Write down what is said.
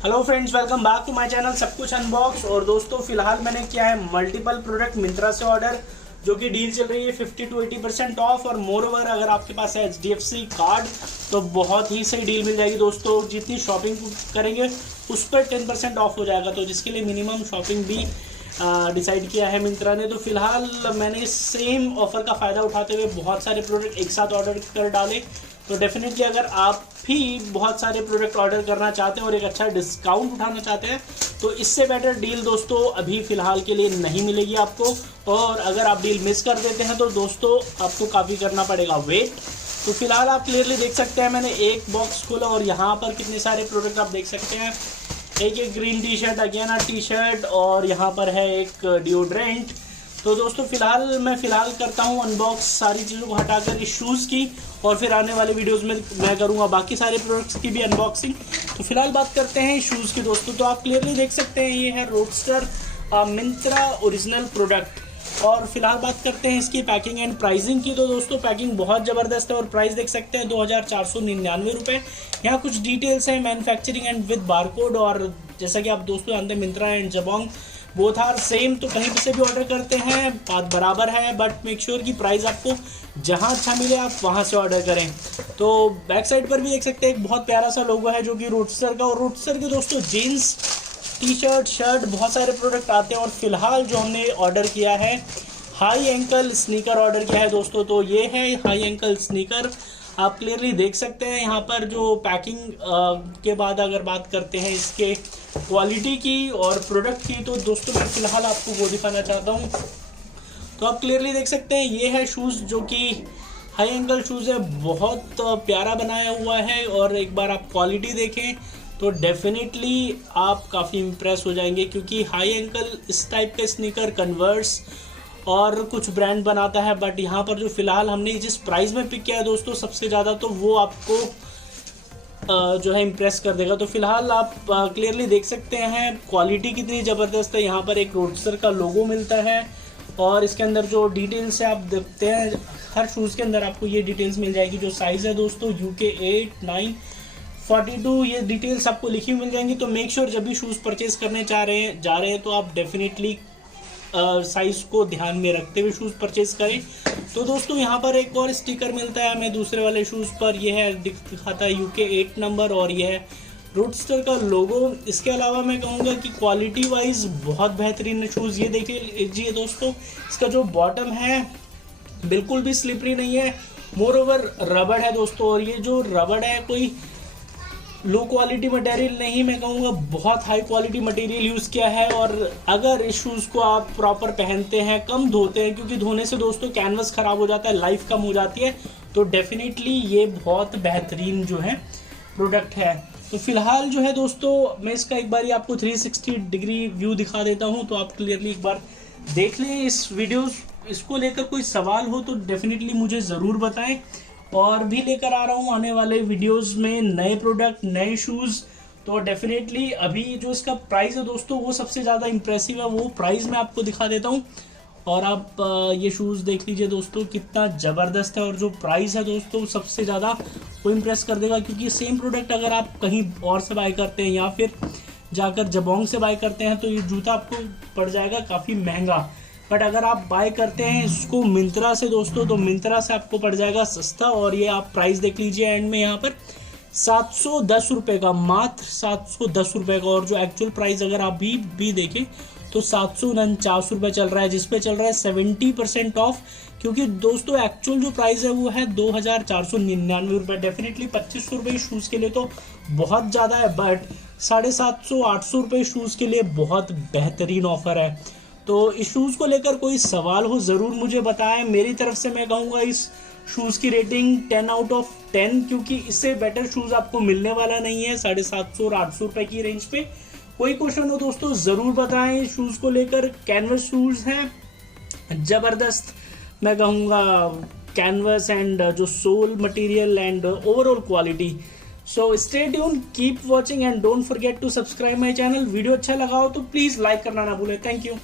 Hello friends, welcome back to my channel सब कुछ unbox. और दोस्तों फिलहाल मैंने किया है मल्टीपल प्रोडक्ट मिंत्रा से ऑर्डर, जो कि डील चल रही है 50 to 80% ऑफ। और मोर ओवर अगर आपके पास है HDFC कार्ड तो बहुत ही सही डील मिल जाएगी दोस्तों। जितनी शॉपिंग करेंगे उस पर 10% ऑफ हो जाएगा, तो जिसके लिए मिनिमम शॉपिंग भी डिसाइड किया है मिंत्रा ने। तो फिलहाल मैंने सेम ऑफर का फ़ायदा उठाते हुए बहुत सारे प्रोडक्ट एक साथ ऑर्डर कर डाले। तो डेफिनेटली अगर आप भी बहुत सारे प्रोडक्ट ऑर्डर करना चाहते हैं और एक अच्छा डिस्काउंट उठाना चाहते हैं तो इससे बेटर डील दोस्तों अभी फ़िलहाल के लिए नहीं मिलेगी आपको। और अगर आप डील मिस कर देते हैं तो दोस्तों आपको काफ़ी करना पड़ेगा वेट। तो फिलहाल आप क्लियरली देख सकते हैं, मैंने एक बॉक्स खोला और यहाँ पर कितने सारे प्रोडक्ट आप देख सकते हैं। एक green tea shirt, again T shirt, और यहाँ पर है एक डिओड्रेंट। तो दोस्तों मैं फ़िलहाल करता हूँ अनबॉक्स सारी चीज़ों को हटाकर इस शूज़ की, और फिर आने वाले वीडियोस में मैं करूँगा बाकी सारे प्रोडक्ट्स की भी अनबॉक्सिंग। तो फिलहाल बात करते हैं शूज़ की दोस्तों। तो आप क्लियरली देख सकते हैं ये है रोडस्टर मिंत्रा ओरिजिनल प्रोडक्ट। और फिलहाल बात करते हैं इसकी पैकिंग एंड प्राइसिंग की। तो दोस्तों पैकिंग बहुत ज़बरदस्त है और प्राइस देख सकते हैं 2499 रुपये। यहाँ कुछ डिटेल्स हैं, मैन्युफैक्चरिंग एंड विद बारकोड। और जैसा कि आप दोस्तों जानते हैं Myntra and Jabong both are same, तो कहीं से भी ऑर्डर करते हैं बात बराबर है, बट मेक श्योर कि प्राइस आपको जहां अच्छा मिले आप वहां से ऑर्डर करें। तो बैक साइड पर भी देख सकते हैं एक बहुत प्यारा सा लोगो है जो कि रोडस्टर का। और रोडस्टर के दोस्तों जीन्स, टी शर्ट, शर्ट बहुत सारे प्रोडक्ट आते हैं। और फिलहाल जो हमने ऑर्डर किया है हाई एंकल स्नीकर ऑर्डर किया है दोस्तों। तो ये है हाई एंकल स्नीकर, आप क्लियरली देख सकते हैं यहाँ पर जो पैकिंग के बाद अगर बात करते हैं इसके क्वालिटी की और प्रोडक्ट की, तो दोस्तों मैं फ़िलहाल आपको वो दिखाना चाहता हूँ। तो आप क्लियरली देख सकते हैं ये है शूज़ जो कि हाई एंकल शूज़ है, बहुत प्यारा बनाया हुआ है। और एक बार आप क्वालिटी देखें तो डेफिनेटली आप काफ़ी इम्प्रेस हो जाएंगे, क्योंकि हाई एंकल इस टाइप का स्नीकर कन्वर्स और कुछ ब्रांड बनाता है, बट यहाँ पर जो फ़िलहाल हमने जिस प्राइस में पिक किया है दोस्तों सबसे ज़्यादा, तो वो आपको जो है इम्प्रेस कर देगा। तो फिलहाल आप क्लियरली देख सकते हैं क्वालिटी कितनी ज़बरदस्त है। यहाँ पर एक रोडस्टर का लोगो मिलता है और इसके अंदर जो डिटेल्स है आप देखते हैं, हर शूज़ के अंदर आपको ये डिटेल्स मिल जाएगी। जो साइज़ है दोस्तों UK 8, 9, 42, ये डिटेल्स आपको लिखी हुई मिल जाएंगी। तो मेक श्योर जब भी शूज़ परचेज़ करने जा रहे हैं तो आप डेफिनेटली साइज़ को ध्यान में रखते हुए शूज़ परचेज़ करें। तो दोस्तों यहाँ पर एक और स्टिकर मिलता है हमें दूसरे वाले शूज़ पर, यह है दिखाता है UK 8 नंबर और यह है रोडस्टर का लोगो। इसके अलावा मैं कहूँगा कि क्वालिटी वाइज बहुत बेहतरीन शूज़। ये देख लीजिए दोस्तों, इसका जो बॉटम है बिल्कुल भी स्लिपरी नहीं है, मोर ओवर रबड़ है दोस्तों। और ये जो रबड़ है कोई लो क्वालिटी मटेरियल नहीं, मैं कहूँगा बहुत हाई क्वालिटी मटेरियल यूज़ किया है। और अगर इस शूज़ को आप प्रॉपर पहनते हैं, कम धोते हैं, क्योंकि धोने से दोस्तों कैनवस ख़राब हो जाता है, लाइफ कम हो जाती है, तो डेफिनेटली ये बहुत बेहतरीन जो है प्रोडक्ट है। तो फिलहाल जो है दोस्तों मैं इसका एक बार आपको 360 डिग्री व्यू दिखा देता हूँ, तो आप क्लियरली एक बार देख लें इस वीडियोस। इसको लेकर कोई सवाल हो तो डेफिनेटली मुझे ज़रूर बताएं, और भी लेकर आ रहा हूँ आने वाले वीडियोस में नए प्रोडक्ट, नए शूज़। तो डेफिनेटली अभी जो इसका प्राइस है दोस्तों वो सबसे ज़्यादा इम्प्रेसिव है, वो प्राइस मैं आपको दिखा देता हूँ। और आप ये शूज़ देख लीजिए दोस्तों कितना ज़बरदस्त है, और जो प्राइस है दोस्तों सबसे ज़्यादा वो इम्प्रेस कर देगा। क्योंकि सेम प्रोडक्ट अगर आप कहीं और से बाय करते हैं या फिर जाकर जबोंग से बाय करते हैं तो ये जूता आपको पड़ जाएगा काफ़ी महंगा, बट अगर आप बाय करते हैं इसको मिंत्रा से दोस्तों तो मिंत्रा से आपको पड़ जाएगा सस्ता। और ये आप प्राइस देख लीजिए एंड में यहाँ पर 710 रुपये का, मात्र 710 रुपये का। और जो एक्चुअल प्राइस अगर आप भी देखें तो 749 रुपये चल रहा है, जिस पे चल रहा है 70% ऑफ। क्योंकि दोस्तों एक्चुअल जो प्राइस है वो है 2499 रुपये। डेफिनेटली 2500 रुपये शूज़ के लिए तो बहुत ज़्यादा है, बट 750-800 रुपये शूज़ के लिए बहुत बेहतरीन ऑफर है। तो इस शूज़ को लेकर कोई सवाल हो ज़रूर मुझे बताएं। मेरी तरफ से मैं कहूँगा इस शूज़ की रेटिंग 10 आउट ऑफ 10, क्योंकि इससे बेटर शूज़ आपको मिलने वाला नहीं है 750 और 800 रुपये की रेंज पे। कोई क्वेश्चन हो दोस्तों ज़रूर बताएं शूज़ को लेकर। कैनवस शूज़ हैं ज़बरदस्त, मैं कहूँगा कैनवस एंड जो sole material and overall quality. So stay tune, keep watching and don't forget to subscribe my channel. Video अच्छा लगा हो तो प्लीज़ लाइक करना ना भूलें। Thank you.